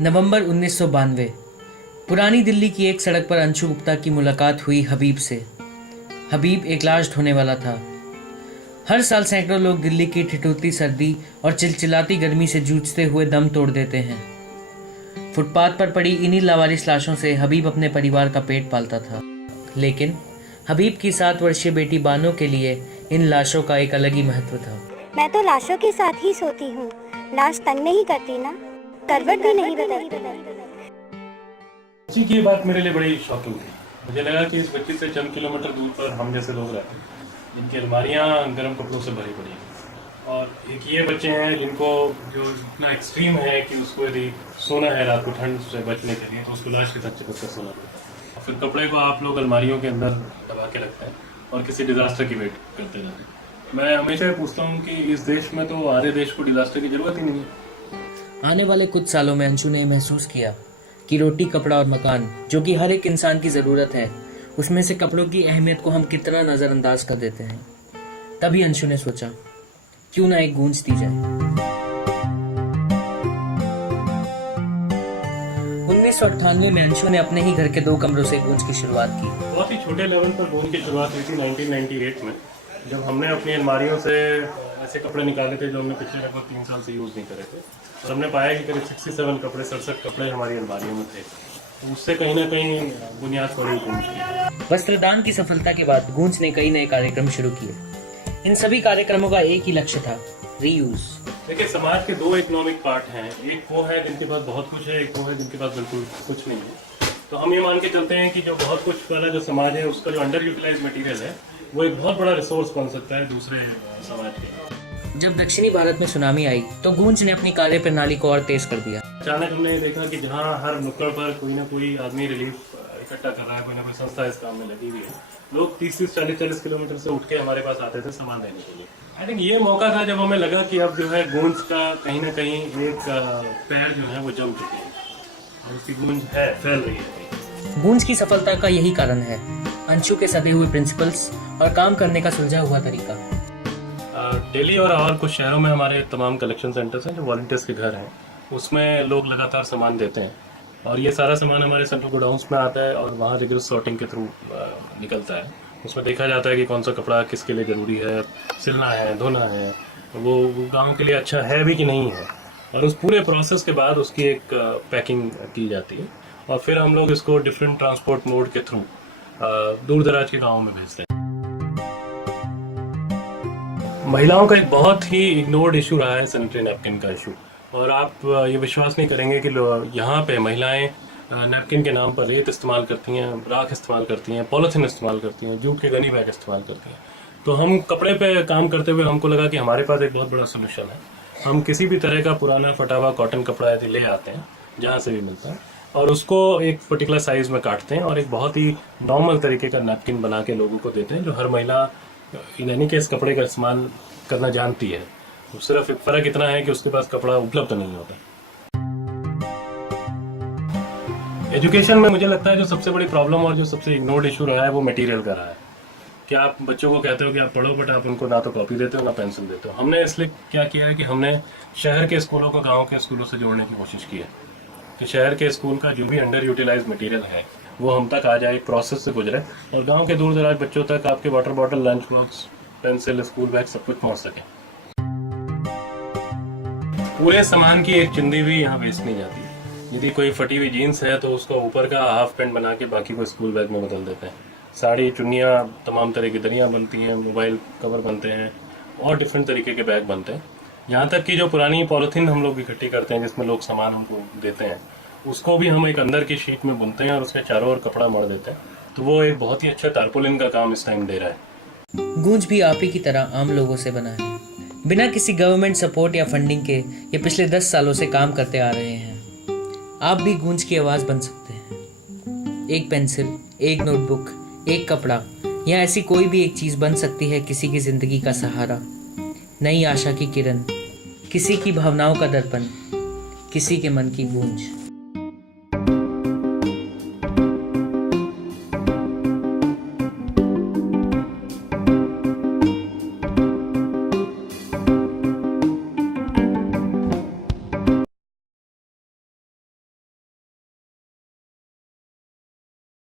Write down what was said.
नवंबर 1992। पुरानी दिल्ली की एक सड़क पर अंशु गुप्ता की मुलाकात हुई हबीब से। हबीब एक लाश ढोने वाला था। हर साल सैकड़ों लोग दिल्ली की ठिठुरती सर्दी और चिलचिलाती गर्मी से जूझते हुए दम तोड़ देते हैं। फुटपाथ पर पड़ी इन्हीं लावारिस लाशों से हबीब अपने परिवार का पेट पालता था। लेकिन हबीब की 7 वर्षीय बेटी बानो के लिए इन लाशों का एक अलग ही महत्व था। मैं तो लाशों के साथ ही सोती हूँ। लाश तंग नहीं करती ना, करवट भी नहीं बदलती। जी की बात मेरे लिए बड़ी शॉकिंग थी। मुझे लगा कि इस बच्ची से चंद किलोमीटर दूर पर हम जैसे लोग रहते हैं, इनकी अलमारियाँ गर्म कपड़ों से भरी पड़ी हैं। और एक ये बच्चे हैं जिनको जो इतना एक्सट्रीम है कि उसको यदि सोना है रात को ठंड से बचने के लिए तो उसको लाश के साथ चिपक कर सोना पड़ता है। और फिर कपड़े को आप लोग अलमारियों के अंदर दबा के रखते हैं और किसी डिजास्टर की वेट करते रहते हैं। मैं हमेशा पूछता हूँ कि इस देश में तो आधे देश को डिजास्टर की जरूरत ही नहीं है। आने वाले कुछ सालों में अंशु ने महसूस किया कि रोटी, कपड़ा और मकान, जो कि हर एक इंसान की ज़रूरत है, उसमें से कपड़ों की अहमियत को हम कितना नज़रअंदाज कर देते हैं। तभी अंशु ने सोचा, क्यों ना एक गूंज दी जाए। 1998 में अंशु ने अपने ही घर के 2 कमरों से गूंज की शुरुआत की। बहुत ही छोटे लेवल पर गूंज की शुरुआत हुई थी 1998 में, जब हमने अपनी अलमारियों से ऐसे कपड़े निकाले थे जो हमने पिछले लगभग 3 साल से यूज़ नहीं करे थे। और हमने पाया कि करीब 67 कपड़े हमारी अलमारियों में थे। तो उससे कहीं ना कहीं बुनियाद पड़ी गूंज की। वस्त्रदान की सफलता के बाद गूंज ने कई नए कार्यक्रम शुरू किए। इन सभी कार्यक्रमों का एक ही लक्ष्य था, रीयूज। देखिए, समाज के 2 इकोनॉमिक पार्ट हैं। एक वो है जिनके पास बहुत कुछ है, एक वो है जिनके पास बिल्कुल कुछ नहीं है। तो हम ये मान के चलते हैं कि जो बहुत कुछ वाला जो समाज है, उसका जो अंडर यूटिलाइज मटीरियल है, वो एक बहुत बड़ा रिसोर्स बन सकता है दूसरे समाज के। जब दक्षिणी भारत में सुनामी आई तो गूंज ने अपनी कार्य प्रणाली को और तेज कर दिया। अचानक हमने ये देखा कि जहाँ हर नुक्कड़ पर कोई ना कोई आदमी रिलीफ इकट्ठा कर रहा है, कोई ना कोई संस्था इस काम में लगी हुई है। लोग 30-30, 40-40 किलोमीटर से उठ के हमारे पास आते थे सामान देने के लिए। आई थिंक ये मौका था जब हमें लगा कि अब जो है गूंज का कहीं ना कहीं एक पैर जो है वो जम चुके हैं और उसकी गूंज है, फैल रही है। गूंज की सफलता का यही कारण है, अंशु के सधे हुए प्रिंसिपल्स और काम करने का सुलझा हुआ तरीका। दिल्ली और कुछ शहरों में हमारे तमाम कलेक्शन सेंटर्स हैं जो वॉलंटियर्स के घर हैं। उसमें लोग लगातार सामान देते हैं और ये सारा सामान हमारे सेंट्रल गोडाउन्स में आता है और वहाँ रिगरस सॉर्टिंग के थ्रू निकलता है। उसमें देखा जाता है कि कौन सा कपड़ा किसके लिए ज़रूरी है, सिलना है, धोना है, वो गांव के लिए अच्छा है भी कि नहीं है। और उस पूरे प्रोसेस के बाद उसकी एक पैकिंग की जाती है और फिर हम लोग इसको डिफरेंट ट्रांसपोर्ट मोड के थ्रू दूर दराज के गाँवों में भेजते हैं। महिलाओं का एक बहुत ही इग्नोर्ड इशू रहा है सैनिटरी नैपकिन का इशू। और आप ये विश्वास नहीं करेंगे कि यहाँ पे महिलाएं नैपकिन के नाम पर रेत इस्तेमाल करती हैं, राख इस्तेमाल करती हैं, पॉलिथीन इस्तेमाल करती हैं, जूट के गनी बैग इस्तेमाल करती हैं। तो हम कपड़े पे काम करते हुए हमको लगा कि हमारे पास एक बहुत बड़ा सोल्यूशन है। हम किसी भी तरह का पुराना फटा हुआ कॉटन कपड़ा यदि ले आते हैं जहाँ से भी मिलता है और उसको एक पर्टिकुलर साइज में काटते हैं और एक बहुत ही नॉर्मल तरीके का नैपकिन बना के लोगों को देते हैं, जो हर महिला इन एनी केस कपड़े का इस्तेमाल करना जानती है। तो सिर्फ फर्क इतना है कि उसके पास कपड़ा उपलब्ध नहीं होता। एजुकेशन में मुझे लगता है जो सबसे बड़ी प्रॉब्लम और जो सबसे इग्नोर्ड इशू रहा है वो मटेरियल का रहा है कि आप बच्चों को कहते हो कि आप पढ़ो, बट आप उनको ना तो कॉपी देते हो ना पेंसिल देते हो। हमने इसलिए क्या किया है कि हमने शहर के स्कूलों को गाँव के स्कूलों से जोड़ने की कोशिश की है कि शहर के स्कूल का जो भी अंडर यूटिलाइज मटेरियल है वो हम तक आ जाए, प्रोसेस से गुजरे और गांव के दूर दराज बच्चों तक आपके water bottle, lunch box, pencil, school bag सब कुछ पहुंच सके। पूरे सामान की एक चिंदी भी यहाँ वेस्ट नहीं जाती। यदि कोई फटी हुई जीन्स है तो उसको ऊपर का हाफ पैंट बना के बाकी को स्कूल बैग में बदल देते हैं। साड़ी, चुन्नियाँ, तमाम तरह की दरियाँ बनती हैं, मोबाइल कवर बनते हैं और डिफरेंट तरीके के बैग बनते हैं। यहाँ तक कि जो पुरानी पॉलिथीन हम लोग इकट्ठी करते हैं जिसमें लोग सामान हमको देते हैं, उसको भी हम एक अंदर की शीट में बुनते हैं और उसके चारों ओर कपड़ा मढ़ देते हैं। तो वो एक बहुत ही अच्छा टारपोलिन का काम इस टाइम दे रहा है। गूंज भी आप ही की तरह आम लोगों से बना है। बिना किसी गवर्नमेंट सपोर्ट या फंडिंग के ये पिछले 10 सालों से काम करते आ रहे हैं। आप भी गूंज की आवाज़ बन सकते हैं। एक पेंसिल, एक नोटबुक, एक कपड़ा या ऐसी कोई भी एक चीज़ बन सकती है किसी की ज़िंदगी का सहारा, नई आशा की किरण, किसी की भावनाओं का दर्पण, किसी के मन की गूंज।